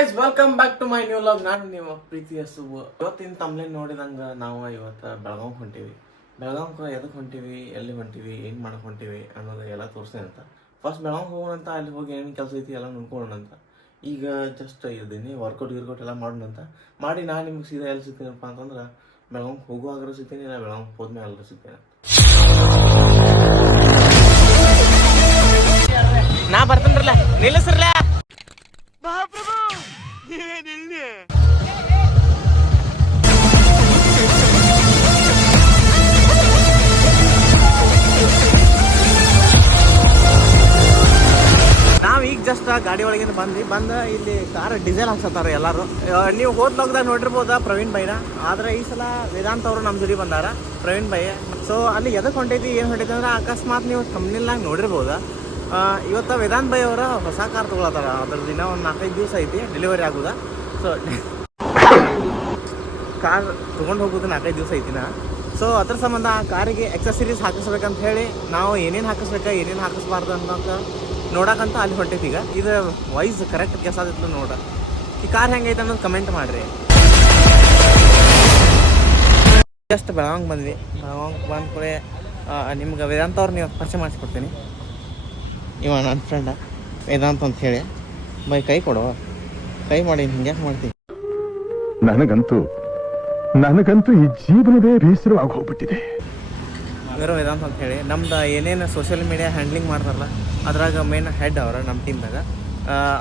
Guys welcome back to my new vlog. ನಾನು ನಿಮ್ಮ ಪ್ರೀತಿಯ ಸುಬ್ಬು. ಇವತ್ತಿನ ತಮ್ಲೇನ್ ನೋಡಿದಂಗೆ ನಾವು ಇವತ್ತು ಬೆಳಗಾವ್ ಹೊಂಟೀವಿ. ಬೆಳಗಾವ್ಗೆ ಎದಕ್ಕೆ ಹೊಂಟೀವಿ, ಎಲ್ಲಿ ಹೊಂಟೀವಿ, ಏನು ಮಾಡಕ್ಕೆ ಹೊಂಟೀವಿ ಅನ್ನೋದು ಎಲ್ಲ ತೋರಿಸ್ತೀನಿ ಅಂತ. ಫಸ್ಟ್ ಬೆಳಗಾವ್ಗೆ ಹೋಗೋಣಂತ, ಅಲ್ಲಿ ಹೋಗಿ ಏನು ಕೆಲಸ ಐತಿ ಎಲ್ಲ ನೋಡ್ಕೊಳ್ಳೋಣ ಅಂತ. ಈಗ ಜಸ್ಟ್ ಇದ್ದೀನಿ, ವರ್ಕೌಟ್ ಎಲ್ಲ ಮಾಡೋಣ ಅಂತ ಮಾಡಿ ನಾನು ನಿಮ್ಗೆ ಸೀದಾ ಎಲ್ಲಿ ಸಿಗ್ತೀನಪ್ಪ ಅಂತಂದ್ರೆ ಬೆಳಗಾವ್ಗೆ ಹೋಗುವಾಗರೂ ಸಿಗ್ತೀನಿ, ಇಲ್ಲ ಬೆಳಗಾವ್ಗೆ ಹೋದ್ಮೇಲೆ ಎಲ್ಲರೂ ಸಿಗ್ತೇನೆ. ನಾ ಬರ್ತೇನ್ರಲ್ಲ, ನಿಲ್ಲಿಸ್ರಲ್ಲ. ನಾವ್ ಈಗ ಜಸ್ಟ್ ಗಾಡಿ ಒಳಗಿಂದ ಬಂದ ಇಲ್ಲಿ ಕಾರ್ ಡೀಸೆಲ್ ಹಾಕ್ಸತ್ತಾರ ಎಲ್ಲಾರು. ನೀವು ಹೋದ್ ಲಾಗ್ದಾಗ ನೋಡಿರ್ಬೋದ ಪ್ರವೀಣ್ ಬೈನ, ಆದ್ರೆ ಈ ಸಲ ವೇದಾಂತ್ ಅವರು ನಮ್ಮ ಜೊತೆ ಬಂದಾರ, ಪ್ರವೀಣ್ ಬೈ. ಸೊ ಅಲ್ಲಿ ಎದಕ್ಕೆ ಹೊಂಟೈತಿ ಏನು ಹೊಂಟೈತಿ ಅಂದ್ರೆ ಅಕಸ್ಮಾತ್ ನೀವು ಥಂಬ್ನೇಲ್ನಾಗ ನೋಡಿರ್ಬೋದ. ಇವತ್ತು ವೇದಾಂತ್ ಬೈ ಅವರ ಹೊಸ ಕಾರ್ ತೊಗೊಳತ್ತಾರ. ಅದ್ರ ದಿನ ಒಂದು 4-5 ದಿವಸ ಐತಿ ಡೆಲಿವರಿ ಆಗುದ. ಸೊ ಕಾರ್ ತೊಗೊಂಡು ಹೋಗೋದು 4-5 ದಿವಸ ಐತಿನ. ಸೊ ಅದ್ರ ಸಂಬಂಧ ಆ ಕಾರಿಗೆ ಎಕ್ಸಸರೀಸ್ ಹಾಕಿಸ್ಬೇಕಂತ ಹೇಳಿ ನಾವು ಏನೇನು ಹಾಕಿಸ್ಬೇಕಾ ಏನೇನು ಹಾಕಿಸ್ಬಾರ್ದು ಅಂತ ನೋಡಕ್ಕಂತ ಅಲ್ಲಿ ಹೊಂಟೈತಿ. ಈಗ ಇದು ವಾಯ್ಸ್ ಕರೆಕ್ಟ್ ಕೆಲಸ ಆದಿತ್ತು ನೋಡ. ಈ ಕಾರ್ ಹೆಂಗೈತೆ ಅನ್ನೋದು ಕಮೆಂಟ್ ಮಾಡಿರಿ. ಜಸ್ಟ್ ಬೆಳಗಾವ್ಗೆ ಬಂದ್ವಿ. ಬೆಳಗಾವ್ಗೆ ಬಂದ ಕೂಡಲೇ ನಿಮ್ಗೆ ವೇದಾಂತ ಅವ್ರು ನೀವು ಪರಿಚಯ ಮಾಡಿಸ್ಕೊಡ್ತೀನಿ. ಇವ ನನ್ನ ಫ್ರೆಂಡ ವೇದಾಂತ್ ಅಂತ ಹೇಳಿ. ಬೈ ಕೈ ಕೊಡುವ, ಕೈ ಮಾಡಿ ಹಿಂಗೆ ಮಾಡ್ತೀನಿ. ನನಗಂತೂ ಈ ಜೀವನವೇ ಬೇಸರವಾಗಿ ಹೋಗ್ಬಿಟ್ಟಿದೆ. ಇವರು ವೇದಾಂತ್ ಅಂತ ಹೇಳಿ ನಮ್ದು ಏನೇನು ಸೋಷಿಯಲ್ ಮೀಡಿಯಾ ಹ್ಯಾಂಡ್ಲಿಂಗ್ ಮಾಡ್ತಾರಲ್ಲ ಅದ್ರಾಗ ಮೇನ್ ಹೆಡ್ ಅವ್ರ ನಮ್ಮ ಟೀಮ್ದಾಗ.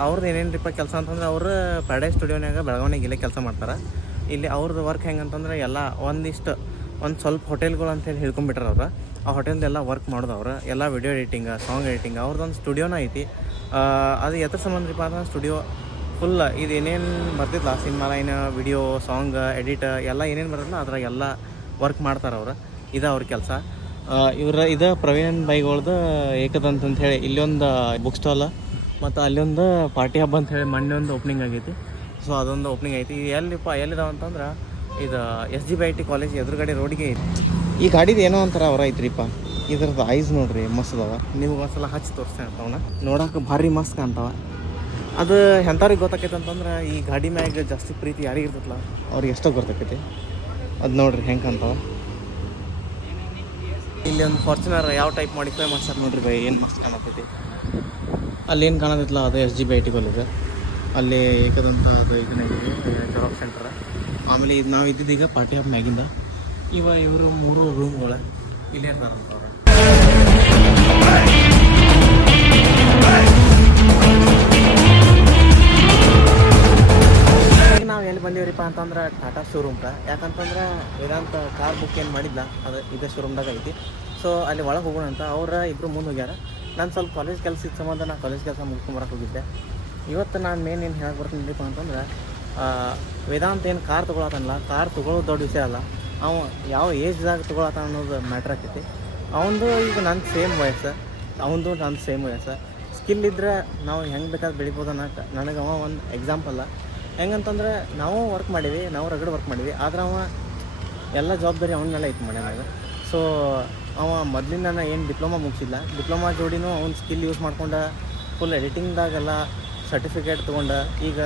ಅವ್ರದ್ದು ಏನೇನು ರೀಪ ಕೆಲಸ ಅಂತಂದ್ರೆ ಅವರು ಪ್ಯಾರಡೈಸ್ ಸ್ಟುಡಿಯೋನಾಗ ಬೆಳಗಾವಿನಾಗ ಇಲ್ಲೇ ಕೆಲಸ ಮಾಡ್ತಾರೆ. ಇಲ್ಲಿ ಅವ್ರದ್ದು ವರ್ಕ್ ಹೆಂಗಂತಂದ್ರೆ ಎಲ್ಲ ಒಂದು ಸ್ವಲ್ಪ ಹೋಟೆಲ್ಗಳು ಅಂತೇಳಿ ಹೇಳ್ಕೊಂಬಿಟ್ರೆ ಅವ್ರು. ಆ ಹೋಟೆಲ್ದೆಲ್ಲ ವರ್ಕ್ ಮಾಡೋದು ಅವ್ರು. ಎಲ್ಲ ವಿಡಿಯೋ ಎಡಿಟಿಂಗ್, ಸಾಂಗ್ ಎಡಿಟಿಂಗ್ ಅವ್ರದ್ದೊಂದು ಸ್ಟುಡಿಯೋನ ಐತಿ. ಅದು ಎದ್ರ ಸಂಬಂಧ ಅಂದ್ರೆ ಸ್ಟುಡಿಯೋ ಫುಲ್ ಇದು ಏನೇನು ಬರ್ತಿತ್ತಲ್ಲ cinema line, video, song edit ಎಲ್ಲ ಏನೇನು ಬರೋಲ್ಲ ಅದ್ರಾಗ ಎಲ್ಲ ವರ್ಕ್ ಮಾಡ್ತಾರೆ ಅವ್ರು. ಇದು ಅವ್ರ ಕೆಲಸ. ಇದು ಪ್ರವೀಣ್ ಬೈಗಳ್ದು ಏಕದಂತ ಅಂತ ಹೇಳಿ ಇಲ್ಲೊಂದು ಬುಕ್ ಸ್ಟಾಲ್ ಮತ್ತು ಅಲ್ಲೊಂದು ಪಾರ್ಟಿ ಹಬ್ಬ ಅಂತ ಹೇಳಿ ಮೊನ್ನೆ ಒಂದು ಓಪನಿಂಗ್ ಆಗೈತಿ. ಸೊ ಅದೊಂದು ಓಪನಿಂಗ್ ಐತಿ. ಎಲ್ಲಿದಾವ ಅಂತಂದ್ರೆ ಇದು SGBIT ಕಾಲೇಜ್ ಎದುರುಗಡೆ ರೋಡಿಗೆ ಐತಿ. ಈ ಗಾಡಿದು ಏನೋ ಒಂಥರ ಅವರ ಐತ್ರಿಪ್ಪ. ಇದ್ರದ್ದು ಐಸ್ ನೋಡ್ರಿ ಮಸ್ತ್ ಅದಾವ. ನಿಮ್ಗೆ ಒಂದ್ಸಲ ಹಚ್ಚಿ ತೋರಿಸ್ತೇನೆ ಅಂತವನ್ನ. ನೋಡೋಕೆ ಭಾರಿ ಮಸ್ತ್ ಕಾಣ್ತಾವ. ಅದು ಎಂಥವ್ರಿಗೆ ಗೊತ್ತಾಕೈತೆ ಅಂತಂದ್ರೆ ಈ ಗಾಡಿ ಮ್ಯಾಗ ಜಾಸ್ತಿ ಪ್ರೀತಿ ಯಾರಿಗೆ ಇರ್ತೈತಲ್ಲ ಅವ್ರಿಗೆ ಎಷ್ಟೋ ಗೊತ್ತಾಕೈತಿ. ಅದು ನೋಡ್ರಿ ಹೆಂಗೆ ಕಾಣ್ತಾವ. ಇಲ್ಲಿ ಒಂದು ಫಾರ್ಚುನರ್ ಯಾವ ಟೈಪ್ ಮಾಡಿಫೈ ಮಾಡ್ತಾರೆ ನೋಡ್ರಿ ಬೈ, ಏನು ಮಸ್ತ್ ಕಾಣತೈತಿ. ಅಲ್ಲಿ ಏನು ಕಾಣತೈತಲ್ಲ ಅದು SGBIT ಕಾಲೇಜ್. ಅಲ್ಲಿ ಏಕದಂತ ಅದು ಇದನ್ನ ಜೆರಾಕ್ಸ್ ಸೆಂಟರ್. ಆಮೇಲೆ ಇದು ನಾವು ಇದ್ದಿದ್ದೀಗ ಪಾರ್ಟಿ ಹಬ್ ಮ್ಯಾಗಿಂದ. ಇವರು 3 ರೂಮ್ಗಳು ಇಲ್ಲೇ ಇರ್ತಾರಂತ ಅವ್ರು. ನಾವು ಎಲ್ಲಿ ಬಂದೀವ್ರಿಪ್ಪ ಅಂತಂದ್ರೆ ಟಾಟಾ ಶೋರೂಮ್ಗೆ. ಯಾಕಂತಂದ್ರೆ ವೇದಾಂತ ಕಾರ್ ಬುಕ್ ಏನು ಮಾಡಿದ್ಲ ಅದು ಇದೇ ಶೋರೂಮ್ದಾಗ ಐತಿ. ಸೊ ಅಲ್ಲಿ ಒಳಗೆ ಹೋಗೋಣ ಅಂತ ಇಬ್ಬರು ಮುಂದೆ ಹೋಗ್ಯಾರ. ನಾನು ಸ್ವಲ್ಪ ಕಾಲೇಜ್ ಕೆಲಸ ಇದ್ದ ಸಂಬಂಧ ನಾನು ಕಾಲೇಜ್ ಕೆಲಸ ಮುಗಿಸ್ಕೊಂಬರಕ್ಕೆ ಹೋಗಿದ್ದೆ. ಇವತ್ತು ನಾನು ಮೇನ್ ಏನು ಹೇಳಕ್ಕೆ ಬರ್ತೀನಿಪ್ಪ ಅಂತಂದ್ರೆ ವೇದಾಂತ ಏನು ಕಾರ್ ತೊಗೊಳತ್ತಾನಲ್ಲ, ಕಾರ್ ತೊಗೊಳೋದು ದೊಡ್ಡ ವಿಷಯ ಅಲ್ಲ. ಅವ ಯಾವ ಏಜ್ದಾಗ ತೊಗೊಳತ್ತಾನ ಅನ್ನೋದು ಮ್ಯಾಟ್ರ್ ಆಗ್ತೈತಿ. ಅವನದು ಈಗ ನನ್ನ ಸೇಮ್ ವಯಸ್ಸು, ಅವನದು ನನ್ನ ಸೇಮ್ ವಯಸ್ಸು. ಸ್ಕಿಲ್ ಇದ್ದರೆ ನಾವು ಹೆಂಗೆ ಬೇಕಾದ್ರೆ ಬೆಳಿಬೋದು ಅನ್ನೋಕೆ ನನಗೆ ಅವ ಒಂದು ಎಕ್ಸಾಂಪಲ್ಲ. ಹೆಂಗಂತಂದ್ರೆ ನಾವು ವರ್ಕ್ ಮಾಡೀವಿ, ನಾವು ರಗಡ್ ವರ್ಕ್ ಮಾಡೀವಿ, ಆದ್ರೆ ಅವ ಎಲ್ಲ ಜವಾಬ್ದಾರಿ ಅವನ ಮೇಲೆ ಐತೆ ಮನೆಯಾಗ. ಸೊ ಅವ ಮೊದಲಿಂದ ಏನು ಡಿಪ್ಲೊಮಾ ಮುಗಿಸಿಲ್ಲ, ಡಿಪ್ಲೊಮಾ ಜೋಡಿನೂ ಅವ್ನ ಸ್ಕಿಲ್ ಯೂಸ್ ಮಾಡ್ಕೊಂಡು ಫುಲ್ ಎಡಿಟಿಂಗ್ದಾಗೆಲ್ಲ ಸರ್ಟಿಫಿಕೇಟ್ ತೊಗೊಂಡು ಈಗ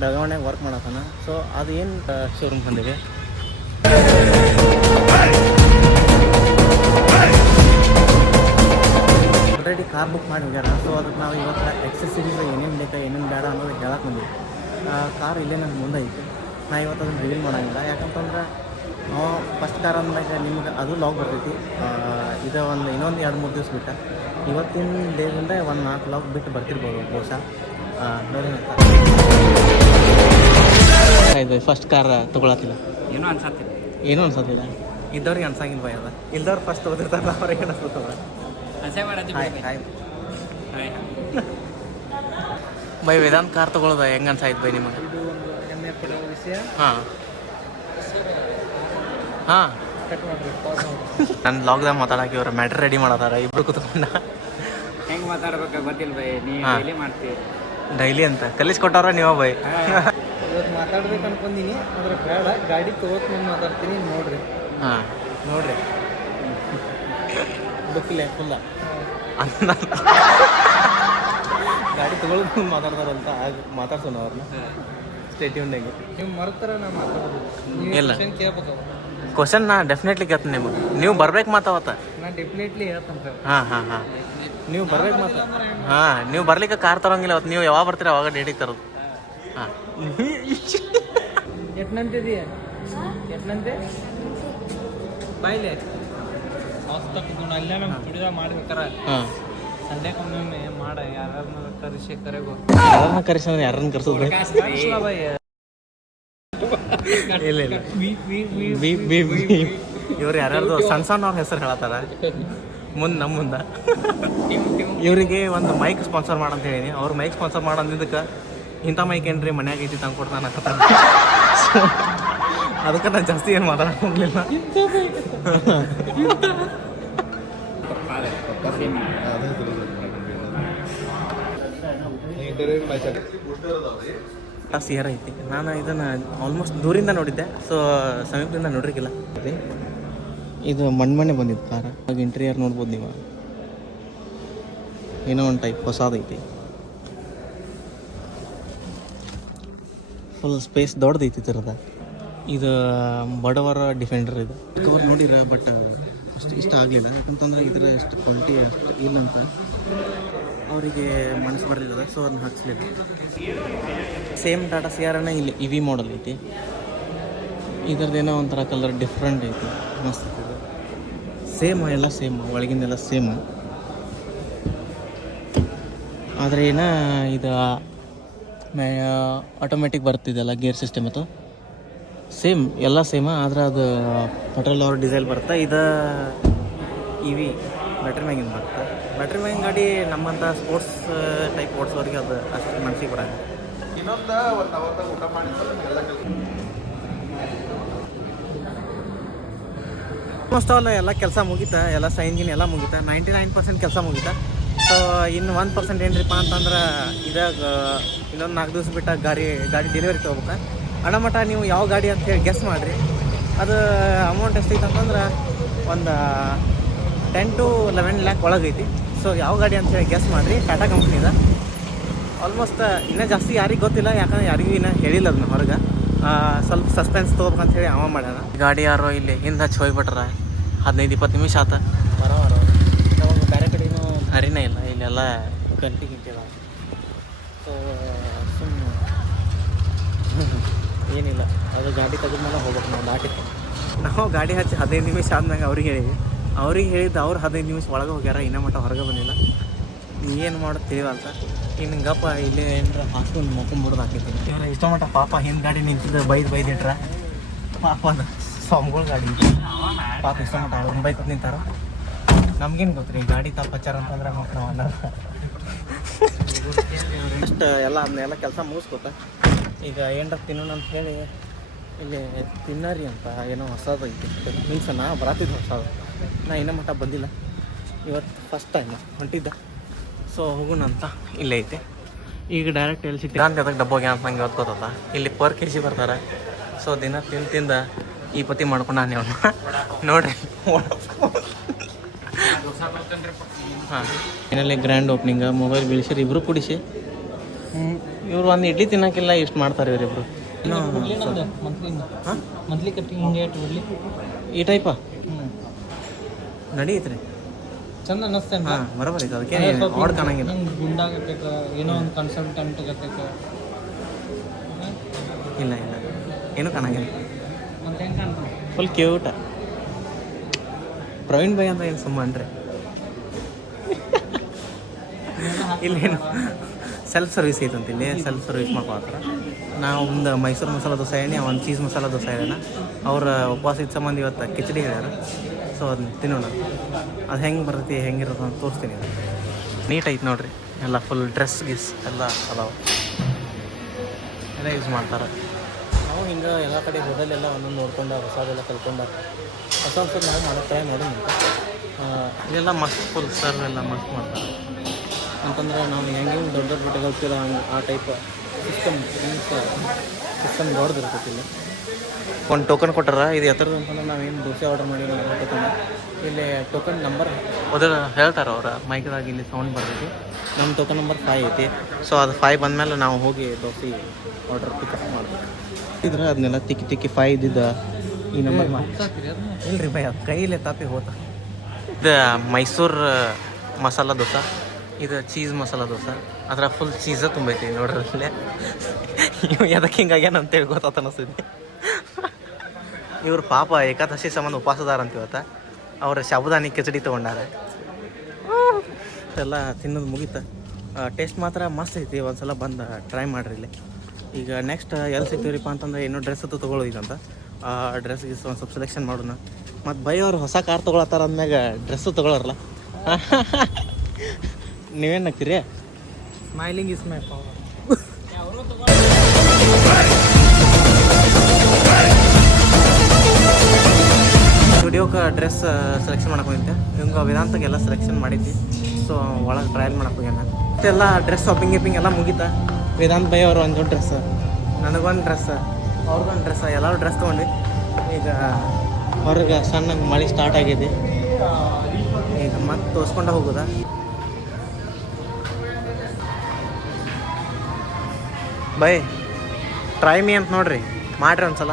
ಬೆಳಗಾವಿನಾಗ ವರ್ಕ್ ಮಾಡತ್ತಾನ. ಸೊ ಅದು ಏನು ಶೋರೂಮ್ ಬಂದಿದೆ. ಆಲ್ರೆಡಿ ಕಾರ್ ಬುಕ್ ಮಾಡಿ ಹೋಗ್ಯಾರ. ಸೊ ಅದಕ್ಕೆ ನಾವು ಇವತ್ತು ಎಕ್ಸಸರೀಸ್ ಏನೇನು ಬೇಕಾ ಏನೇನು ಬೇಡ ಅನ್ನೋದು ಹೇಳಕ್ಕೆ ಬಂದಿವಿ. ಕಾರ್ ಇಲ್ಲೇ ನನ್ನ ಮುಂದೆ ಐತಿ. ನಾ ಇವತ್ತು ಅದನ್ನು ರಿವೀಲ್ ಮಾಡೋಂಗಿಲ್ಲ. ಯಾಕಂತಂದ್ರೆ ನಾವು ಫಸ್ಟ್ ಕಾರ್ ಅಂದಾಗ ನಿಮ್ಗೆ ಅದು ಲಾಗ್ ಬರ್ತೈತಿ. ಇದು ಇನ್ನೊಂದು 2-3 ದಿವಸ ಬಿಟ್ಟು ಇವತ್ತಿನ ಡೇದಿಂದ ಒಂದು 4 ಲಾಗ್ ಬಿಟ್ಟು ಬರ್ತಿರ್ಬೋದು ಬಹುಶಃ. ನೋಡಿ ಇದು ಫಸ್ಟ್ ಕಾರ್ ತೊಗೊಳತ್ತಿಲ್ಲ, ಏನೂ ಅನ್ಸತ್ತಿಲ್ಲ. ಇದ್ದವ್ರಿಗೆ ಅನ್ಸಂಗಿಲ್ಲ ಬೈ. ಅದ ಇಲ್ದವ್ರು ಫಸ್ಟ್ ಓದಿರ್ತಾರಲ್ಲ ಅವ್ರಿಗೆ ಅನಿಸ್ತದ. ಬೈ ವೇದಾಂತ್ ಕಾರ್ ತೊಗೊಳೋದು ಹೆಂಗೆ ಅನ್ಸಾಯ್ತು ಬೈ ನಿಮಗೆ? ಇದು ಒಂದು ಹೆಮ್ಮೆ ಪಡೋ ವಿಷಯ. ಹಾಂ ಕಟ್ ಮಾಡ್ರಿ. ನನ್ನ ಲಾಗ್ದಾಗ ಮಾತಾಡಕ್ಕೆ ಇವ್ರು ಮ್ಯಾಟ್ರ್ ರೆಡಿ ಮಾಡತ್ತಾರ ಇಬ್ರು ಕೂತ್ಕೊಂಡ. ಹೆಂಗೆ ಮಾತಾಡ್ಬೇಕು ಗೊತ್ತಿಲ್ಲ ಬೈ, ನೀವು ಡೈಲಿ ಮಾಡ್ತೀವಿ. ಡೈಲಿ ಅಂತ ಕಲಿಸ್ಕೊಟ್ಟಾರ ನೀವು ಬೈ. ಇವತ್ತು ಮಾತಾಡ್ಬೇಕು ಅನ್ಕೊಂದಿನಿ, ಆದ್ರೆ ಬೇಡ, ಗಾಡಿ ತೊಗೋತ್ ಮುಂದೆ ಮಾತಾಡ್ತೀನಿ. ನೋಡ್ರಿ ನೋಡ್ರಿ ಬುಕ್ಕಿಲ್ಲ ಫುಲ್ಲ ಗಾಡಿ ತೊಗೊಳೋದು ಮಾತಾಡ್ತಾರಂತ ಆಗ ಮಾತಾಡ್ಸೋಣ ಅವ್ರನ್ನ ಸ್ಟೇಟ್ಯೂನ್ನಾಗಿ. ನೀವು ಮರ್ತಾರ ನಾ ಮಾತಾಡೋದು ಇಲ್ಲ. ನೀವು ಕೇಳ್ಬೇಕು. ಕ್ವಶನ್ ನಾ ಡೆಫಿನೆಟ್ಲಿ ಕೇಳ್ತೀನಿ ನಿಮಗೆ. ನೀವು ಬರ್ಬೇಕು ಮಾತಾವತ್ತ. ನಾನು ಡೆಫಿನೆಟ್ಲಿ ಹೇಳ್ತೇನೆ. ಹಾಂ ನೀವು ಬರ್ಬೇಕು ಮಾತಾ. ನೀವು ಬರ್ಲಿಕ್ಕೆ ಕಾರ್ ತರೋಂಗಿಲ್ಲ ಅವತ್ತು. ನೀವು ಯಾವಾಗ ಬರ್ತೀರ ಅವಾಗ ಡೇಟಿಗೆ ತರೋದು. ಹಾಂ ಎಟ್ನಂತಿದೀಯ ಎಟ್ನಂತೆ ಬಾಯ್ಲೆ ಹೊಸ್ತಕ್ಕಿದ್ದು ಅಲ್ಲೇ ನಮ್ಮ ಕುಡಿದ ಮಾಡ್ಬೇಕಾರ ಹಾಂ ಸಂಡೆಕೊಮ್ಮೆ ಮಾಡ ಯಾರನ್ನ ಕರೆಸಿ ಕರೆಗೋ ಯಾರನ್ನ ಕರೆಸಂದ್ರೆ ಯಾರನ್ನ ಕರ್ಸೋದು? ಇಲ್ಲ ಇವ್ರು ಯಾರ್ಯಾರ್ದು ಸಣ್ಣ ಅವ್ರ ಹೆಸರು ಹೇಳತ್ತಾರ ನಮ್ಮ ಮುಂದೆ. ಇವರಿಗೆ ಒಂದು ಮೈಕ್ ಸ್ಪಾನ್ಸರ್ ಮಾಡಂತ ಹೇಳೀನಿ. ಅವ್ರು ಮೈಕ್ ಸ್ಪಾನ್ಸರ್ ಮಾಡಂದಿದ್ದಕ್ಕೆ ಇಂಥ ಮೈಕ್ ಏನ್ರಿ ಮನ್ಯಾಗ ಐತಿ ತಂದು ಕೊಡ್ತಾನೆ ಹಾಕತ್ತಾರ. ಅದಕ್ಕೆ ನಾನು ಜಾಸ್ತಿ ಏನು ಮಾತಾಡೋಕೆ ಹೋಗ್ಲಿಲ್ಲ. ಸಿಯರ್ ಐತಿ. ನಾನು ಇದನ್ನು ಆಲ್ಮೋಸ್ಟ್ ದೂರಿಂದ ನೋಡಿದ್ದೆ, ಸೊ ಸಮೀಪದಿಂದ ನೋಡ್ರಿಕ್ಕಿಲ್ಲ. ಇದು ಮಣ್ಣೆ ಬಂದಿದ್ದು ಕಾರ. ಆಗ ಇಂಟೀರಿಯರ್ ನೋಡ್ಬೋದು ನೀವು. ಏನೋ ಒಂದು ಟೈಪ್ ಹೊಸದೈತಿ. ಫುಲ್ ಸ್ಪೇಸ್ ದೊಡ್ಡದೈತಿ ಥರದ. ಇದು ಬಡವರ ಡಿಫೆಂಡರ್ ಇದು. ಕವರ್ ನೋಡಿರ, ಬಟ್ ಅಷ್ಟು ಇಷ್ಟ ಆಗಲಿಲ್ಲ. ಯಾಕಂತಂದ್ರೆ ಇದರ ಅಷ್ಟು ಕ್ವಾಲಿಟಿ ಅಷ್ಟು ಇಲ್ಲಂತ ಅವರಿಗೆ ಮನಸ್ಸು ಬರಲಿಲ್ಲ, ಸೊ ಅದನ್ನ ಹಾಕ್ಸ್ಲಿಲ್ಲ. ಸೇಮ್ ಟಾಟಾ ಸಿಯಾರನ ಇಲ್ಲಿ ಇವಿ ಮಾಡಲ್ ಐತಿ. ಇದ್ರದ್ದೇನೋ ಒಂಥರ ಕಲರ್ ಡಿಫ್ರೆಂಟ್ ಐತಿ, ಮಸ್ತ್ ಐತಿ. ಸೇಮ್ ಎಲ್ಲ ಸೇಮ್, ಒಳಗಿಂದೆಲ್ಲ ಸೇಮ್. ಆದರೆ ಏನ ಇದು ಆಟೋಮೆಟಿಕ್ ಬರ್ತಿದೆಯಲ್ಲ ಗೇರ್ ಸಿಸ್ಟಮ್ ಇತ್ತು, ಸೇಮ್ ಎಲ್ಲ ಸೇಮ. ಆದ್ರೆ ಅದು ಪೆಟ್ರೋಲ್ ಅವ್ರ ಡೀಸೆಲ್ ಬರುತ್ತೆ. ಇದು ಇವಿ ಬ್ಯಾಟ್ರಿ ಮ್ಯಾಗಿನ ಬರುತ್ತೆ. ಬ್ಯಾಟ್ರಿ ಮ್ಯಾಗಿನ ಗಾಡಿ ನಮ್ಮಂಥ ಸ್ಪೋರ್ಟ್ಸ್ ಟೈಪ್ ಓಡಿಸೋರಿಗೆ ಅದು ಅಷ್ಟು ಮನಸ್ಸಿಗೆ ಬರೋಂಗ. ಆಲ್ಮೋಸ್ಟ್ ಆಲ್ ಎಲ್ಲ ಕೆಲಸ ಮುಗೀತಾ, ಎಲ್ಲ ಸೈನ್ಗಿನ್ ಎಲ್ಲ ಮುಗೀತಾ. 99% ಕೆಲಸ ಮುಗೀತಾ. ಸೊ ಇನ್ನು 1% ಏನ್ರಿಪ್ಪ ಅಂತಂದ್ರೆ ಇದಾಗ ಇನ್ನೊಂದು 4 ದಿವಸ ಬಿಟ್ಟು ಗಾಡಿ ಡೆಲಿವರಿ ತೊಗೋಬೇಕು. ಅಣಮಠ ನೀವು ಯಾವ ಗಾಡಿ ಅಂತ ಹೇಳಿ ಗೆಸ್ ಮಾಡಿರಿ. ಅದು ಅಮೌಂಟ್ ಎಷ್ಟೈತೆ ಅಂತಂದ್ರೆ ಒಂದು 10 to 11 ಲ್ಯಾಕ್ ಒಳಗೈತಿ. ಸೊ ಯಾವ ಗಾಡಿ ಅಂತ ಹೇಳಿ ಗೆಸ್ ಮಾಡಿರಿ. ಟಾಟಾ ಕಂಪ್ನಿದ. ಆಲ್ಮೋಸ್ಟ್ ಇನ್ನೂ ಜಾಸ್ತಿ ಯಾರಿಗೆ ಗೊತ್ತಿಲ್ಲ, ಯಾಕಂದ್ರೆ ಯಾರಿಗೂ ಇನ್ನೂ ಹೇಳಿಲ್ಲ ಅದನ್ನ ಹೊರಗೆ. ಸ್ವಲ್ಪ ಸಸ್ಪೆನ್ಸ್ ತೊಗೋಬೇಕಂತ ಹೇಳಿ ಅವ ಮಾಡ್ಯಾನ. ಗಾಡಿ ಯಾರೋ ಇಲ್ಲಿ ಹಿಂದೆ ಹಚ್ಚಿ ಹೋಗ್ಬಿಟ್ರ. 15-20 ನಿಮಿಷ ಆತ ಬರೋವರ. ನಮಗೆ ಬೇರೆ ಕಡೆನೂ ಹರಿನೇ ಇಲ್ಲ, ಇಲ್ಲೆಲ್ಲ ಗಂಟೆ ಗಿಂಟಿಲ್ಲ. ಸೊ ಸುಮ್ಮನೆ ಏನಿಲ್ಲ, ಅದು ಗಾಡಿ ತೆಗೆದ್ಮೇಲೆ ಹೋಗ್ಬೇಕು ನಾವು ದಾಟಿತ್ತು. ನಾವು ಗಾಡಿ ಹಚ್ಚಿ 15 ನಿಮಿಷ ಆದ್ಮೇಲೆ ಅವ್ರಿಗೆ ಹೇಳಿದ್ವಿ. ಅವ್ರಿಗೆ ಹೇಳಿದ್ದು ಅವ್ರು 15 ನಿಮಿಷ ಒಳಗೆ ಹೋಗ್ಯಾರ, ಇನ್ನೂ ಮಟ್ಟ ಹೊರಗೆ ಬಂದಿಲ್ಲ. ಏನು ಮಾಡೋದು ತಿಳಿವಲ್ತ. ಇನ್ನು ಗಪ್ಪ ಇಲ್ಲಿ ಏನಾರ ಹಾಸ್ಕೊಂಡು ಮಕ್ಕೊಂಬಿಡೋದು ಹಾಕೈತಿ. ಇವ್ರ ಇಷ್ಟ ಮಟ್ಟ ಪಾಪ ಹಿಂದೆ ಗಾಡಿ ನಿಂತಿದ್ದು ಬೈದಿಟ್ರ. ಪಾಪ ಅದು ಸ್ವಾಮಿಗಳ ಗಾಡಿ ಪಾಪ ಇಷ್ಟ ಮಟ್ಟ ಅವ್ರನ್ನ ಬೈಕೊತ್ ನಿಂತಾರ. ನಮ್ಗೇನು ಗೊತ್ತು ರೀ ಗಾಡಿ ತಪ್ಪು ಹಚ್ಚಾರ ಅಂತಂದ್ರೆ ಮಕ್ಕಳು ನಾವು ಅನ್ನೋದು. ಅಷ್ಟು ಎಲ್ಲ ಅದನ್ನೆಲ್ಲ ಕೆಲಸ ಮುಗಿಸ್ಕೊತ ಈಗ ಏನಾರ ತಿನ್ನೋಣ ಅಂತ ಹೇಳಿ ಇಲ್ಲಿ ತಿನ್ನರಿ ಅಂತ ಏನೋ ಹೊಸದು ಐತಿ. ಮೀನ್ಸ್ ನಾ ಬರತ್ತಿದ್ದು ಹೊಸದು. ನಾ ಇನ್ನೂ ಮಟ್ಟ ಬಂದಿಲ್ಲ, ಇವತ್ತು ಫಸ್ಟ್ ಟೈಮ್ ಹೊಂಟಿದ್ದ. ಸೊ ಹೋಗೋಣ ಅಂತ ಇಲ್ಲೇ ಐತೆ. ಈಗ ಡೈರೆಕ್ಟ್ ಎಲ್ಲಿ ಸಿಗ್ತೀವಿ ಅಂತ ಅದಕ್ಕೆ ಡಬ್ಬೋಗೆ ಅಂತ ನಂಗೆ ಇವತ್ತು ಗೊತ್ತದ. ಇಲ್ಲಿ ಪರ್ ಕೆ ಜಿ ಬರ್ತಾರೆ. ಸೊ ದಿನ ತಿಂದ ಈ ಪತಿ ಮಾಡ್ಕೊಂಡು ನಾನು ಅವನು ನೋಡ್ರಿ. ಹಾಂ ಏನಲ್ಲಿ ಗ್ರ್ಯಾಂಡ್ ಓಪನಿಂಗ ಮೊಬೈಲ್ ಬೀಳಿಸಿರಿ ಇಬ್ಬರು ಕುಡಿಸಿ. ಇವ್ರು ಒಂದು ಇಡ್ಲಿ ತಿನ್ನೋಕ್ಕಿಲ್ಲ ಇಷ್ಟು ಮಾಡ್ತಾರೆ ಇವರಿಬ್ರು. ಮಂತ್ಲಿ ಕಟ್ಟಿಂಗ್ ಹಿಂಗೆ ಬಿಡ್ಲಿ ಈ ಟೈಪಾ ನಡೀತ್ರಿ, ಚಂದ ಅನ್ನಿಸ್ತೇನೆ. ಹಾಂ ಬರೋಬರಿ ಐತೆ. ಅದಕ್ಕೆ ಆಡ್ ಕಾಣಂಗಿಲ್ಲ. ಗುಂಡಾಗತ್ತೈತೆ ಏನೋ ಒಂದು ಕನ್ಸಲ್ಟೆಂಟ್ ಗತ್ತೈತೆ. ಇಲ್ಲ ಏನೂ ಕಾಣಂಗಿಲ್ಲ. ಮತ್ತೆ ಹೆಂಗೆ ಕಾಣ್ತಾನೆ ಫುಲ್ ಕ್ಯೂಟ. ಪ್ರವೀಣ್ ಭಾಯ್ ಅಂತ ಏನು ಸುಮ್ಮ ಅಂದ್ರೆ ಇಲ್ಲೇನು ಸೆಲ್ಫ್ ಸರ್ವಿಸ್ ಐತಂತ. ಇಲ್ಲಿ ಸೆಲ್ಫ್ ಸರ್ವಿಸ್ ಮಾಡ್ಕೊಳ್ತಾರೆ. ನಾವು ಒಂದು ಮೈಸೂರು ಮಸಾಲ ದೋಸೆ ಎಣ್ಣೆ, ಒಂದು ಚೀಸ್ ಮಸಾಲ ದೋಸೆ ಹೇಳೋಣ. ಅವ್ರ ಉಪವಾಸ ಇದ್ದ ಸಂಬಂಧ ಇವತ್ತು ಕಿಚಡಿ ಹೇಳ್ಯಾರ. ಸೊ ಅದನ್ನ ತಿನ್ನೋಣ. ಅದು ಹೆಂಗೆ ಬರ್ತೈತಿ ಹೆಂಗಿರುತ್ತೆ ಅಂತ ತೋರಿಸ್ತೀನಿ. ನೀಟ್ ಐತೆ ನೋಡ್ರಿ. ಎಲ್ಲ ಫುಲ್ ಡ್ರೆಸ್ ಗಿಸ್ ಎಲ್ಲ ಅದಾವೆ, ಎಲ್ಲ ಯೂಸ್ ಮಾಡ್ತಾರೆ. ನಾವು ಹಿಂಗೆ ಎಲ್ಲ ಕಡೆ ಹೋದಲ್ಲೆಲ್ಲ ಒಂದೊಂದು ನೋಡ್ಕೊಂಡು ಹೊಸದೆಲ್ಲ ಕಲ್ತ್ಕೊಂಡು ಹೊಸ ನಾವು ಮಾಡೋ ಟ್ರೈ ನೋಡಿ. ಇದೆಲ್ಲ ಮಸ್ತ್ ಫುಲ್ ಸರ್ವ್ ಎಲ್ಲ ಮಸ್ತ್ ಮಾಡ್ತಾರೆ. ಅಂತಂದ್ರೆ ನಾವು ಹೆಂಗೆ ದೊಡ್ಡ ದೊಡ್ಡ ಬಟ್ಟೆಗಳು ಹಂಗೆ ಆ ಟೈಪ್ ಸಿಸ್ಟಮ್ ದೊಡ್ಡದಿರ್ತೈತಿ ಇಲ್ಲಿ. ಒಂದು ಟೋಕನ್ ಕೊಟ್ಟಾರ. ಇದು ಎತ್ತರದ ಅಂತಂದ್ರೆ ನಾವೇನು ದೋಸೆ ಆರ್ಡರ್ ಮಾಡಿರೋ ಟೋಕನ್ ಇಲ್ಲಿ ಟೋಕನ್ ನಂಬರ್ ಅದ್ರ ಹೇಳ್ತಾರೆ ಅವ್ರ ಮೈಕ್ದಾಗ ಇಲ್ಲಿ ಸೌಂಡ್ ಬರ್ತೈತಿ. ನಮ್ಮ ಟೋಕನ್ ನಂಬರ್ 5 ಐತಿ. ಸೊ ಅದು 5 ಬಂದಮೇಲೆ ನಾವು ಹೋಗಿ ದೋಸೆ ಆರ್ಡರ್ ಪಿಕಪ್ ಮಾಡ್ಬೇಕು. ಇದ್ರೆ ಅದನ್ನೆಲ್ಲ ತಿಕ್ಕಿ 5 ಇದ್ದಿದ್ದ ಈ ನಂಬರ್ ಇಲ್ರಿ ಭಯ ಕೈಲೇ ತಾಪಿ ಹೋತ. ಇದು ಮೈಸೂರು ಮಸಾಲ ದೋಸೆ, ಇದು ಚೀಸ್ ಮಸಾಲ ದೋಸೆ. ಅದ್ರ ಫುಲ್ ಚೀಸ ತುಂಬೈತಿ ನೋಡ್ರಿ. ಅಲ್ಲೇ ಇವು ಎದಕ್ಕೆ ಹಿಂಗಾಗ್ಯಾನ ಅಂತೇಳಿ ಗೊತ್ತಾತ ಅನಿಸ್ತೈತಿ. ಇವ್ರು ಪಾಪ ಏಕಾದಶಿ ಸಂಬಂಧ ಉಪವಾಸದಾರ ಅಂತ ಇವತ್ತ. ಅವ್ರ ಸಾಬುದಾನಿ ಕಿಚಡಿ ತೊಗೊಂಡಾರ. ಎಲ್ಲ ತಿನ್ನೋದು ಮುಗೀತ. ಟೇಸ್ಟ್ ಮಾತ್ರ ಮಸ್ತ್ ಐತಿ. ಒಂದ್ಸಲ ಬಂದು ಟ್ರೈ ಮಾಡ್ರಿ ಇಲ್ಲಿ. ಈಗ ನೆಕ್ಸ್ಟ್ ಎಲ್ಲಿ ಸಿಗ್ತೀವ್ರಿಪ್ಪ ಅಂತಂದ್ರೆ ಇನ್ನೂ ಡ್ರೆಸ್ ಅಂತೂ ತೊಗೊಳೋದಿದಂತ. ಆ ಡ್ರೆಸ್ಗೆ ಒಂದು ಸ್ವಲ್ಪ ಸೆಲೆಕ್ಷನ್ ಮಾಡೋಣ. ಮತ್ತು ಬೈ ಅವ್ರು ಹೊಸ ಕಾರ್ ತೊಗೊಳತ್ತಾರ ಅಂದ್ಮ್ಯಾಗ ಡ್ರೆಸ್ಸು ತೊಗೊಳಾರಲ್ಲ. ನೀವೇನು ಹಾಕ್ತೀರಿ? Smiling is my power. ಸ್ಟುಡಿಯೋಕ್ಕೆ ಡ್ರೆಸ್ ಸೆಲೆಕ್ಷನ್ ಮಾಡಕ್ಕೆ ಹೋಗಿದ್ದೆ. ಹಿಂಗೆ ವೇದಾಂತಗೆಲ್ಲ ಸೆಲೆಕ್ಷನ್ ಮಾಡಿದ್ವಿ. ಸೊ ಒಳಗೆ ಟ್ರಯಲ್ ಮಾಡಕ್ಕೆ ಹೋಗ್ಯಾನ. ಮತ್ತೆಲ್ಲ ಡ್ರೆಸ್ ಶಾಪಿಂಗ್ ಗಿಪಿಂಗ್ ಎಲ್ಲ ಮುಗೀತಾ. ವೇದಾಂತ್ ಬೈ ಅವರು ಒಂದು ಡ್ರೆಸ್, ನನಗೊಂದು ಡ್ರೆಸ್, ಅವ್ರಿಗೊಂದು ಡ್ರೆಸ್, ಎಲ್ಲರೂ ಡ್ರೆಸ್ ತೊಗೊಂಡು ಈಗ ಹೊರಗೆ ಸಣ್ಣಗೆ ಮಳೆ ಸ್ಟಾರ್ಟ್ ಆಗಿದೆ. ಈಗ ಮತ್ತೆ ತೋರಿಸ್ಕೊಂಡು ಹೋಗೋದಾ. ಬೈ ಟ್ರೈ ಮೀ ಅಂತ ನೋಡ್ರಿ, ಮಾಡ್ರಿ ಒಂದ್ಸಲ.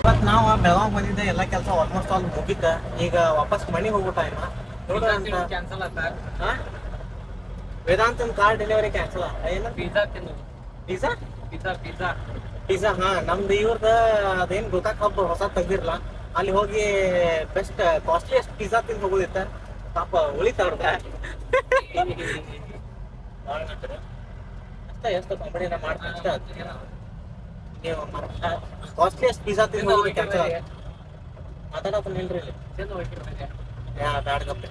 ಇವತ್ತು ನಾವು ಬೆಳಗಾವ್ ಬಂದಿದ್ದೆ. ಎಲ್ಲ ಕೆಲಸ ಆಲ್ಮೋಸ್ಟ್ ಆಲ್ ಮುಗಿತ. ಈಗ ವಾಪಸ್ ಮನೆಗೆ ಹೋಗೋ ಟೈಮ್ ನೋಡ್ರಿ ಅಂತ. ಕ್ಯಾನ್ಸಲ್ ಆತ. ವೇದಾಂತನ ಕಾರ್ ಡೆಲಿವರಿ ಕ್ಯಾನ್ಸಲ್. ಏನು ಪಿಜ್ಜಾ ತಿನ್ನು. ಪಿಜ್ಜಾ ಪಿಜ್ಜಾ ಪಿಜ್ಜಾ ಪಿಜ್ಜಾ ಹಾಂ, ನಮ್ದು ಇವ್ರದ್ದು ಅದೇನು ಗೋಕಾಕ್ ಹಬ್ಬ ಹೊಸ ತೆಗ್ದಿರಲ್ಲ, ಅಲ್ಲಿ ಹೋಗಿ ಬೆಸ್ಟ್ ಕಾಸ್ಟ್ಲಿಯಸ್ಟ್ ಪಿಜ್ಜಾ ತಿಂದು ಹೋಗೋದಿತ್ತ. ಪಾಪ ಉಳಿತಾವ್ರದ ಅಷ್ಟೇ. ಎಷ್ಟು ಕಾಮಿಡಿ ಮಾಡ್ತೀನಿ ಅಷ್ಟೇ. ನೀವು ಕಾಸ್ಟ್ಲಿಯಸ್ಟ್ ಪಿಜ್ಜಾ ತಿಂದು ಹೋಗೋದು ಕ್ಯಾನ್ಸಲ್. ಮಾತಾಡತ್ತ ನಿಲ್ರಿ ಇಲ್ಲಿ. ಬ್ಯಾಡ ಗಪ್ಪೆ.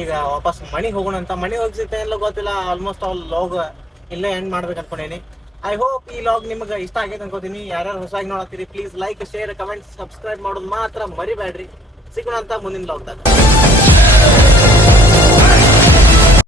ಈಗ ವಾಪಸ್ ಮನೆಗೆ ಹೋಗೋಣ ಅಂತ. ಮನೆಗೆ ಹೋಗ್ಸಿತ್ತೆ ಎಲ್ಲ ಗೊತ್ತಿಲ್ಲ. ಆಲ್ಮೋಸ್ಟ್ ಆಲ್ ಲಾಗ್ ಇಲ್ಲೇ ಎಂಡ್ ಮಾಡ್ಬೇಕು ಅನ್ಕೊಂಡೇನಿ. ಐ ಹೋಪ್ ಈ ಲಾಗ್ ನಿಮ್ಗೆ ಇಷ್ಟ ಆಗೈತೆ ಅನ್ಕೋತೀನಿ. ಯಾರ್ಯಾರು ಹೊಸದಾಗಿ ನೋಡತ್ತೀರಿ please like, share, comment, subscribe ಮಾಡೋದು ಮಾತ್ರ ಮರಿಬೇಡ್ರಿ. ಸಿಗೋಣ ಅಂತ ಮುಂದಿನ ಲಾಗ್ದಾಗ.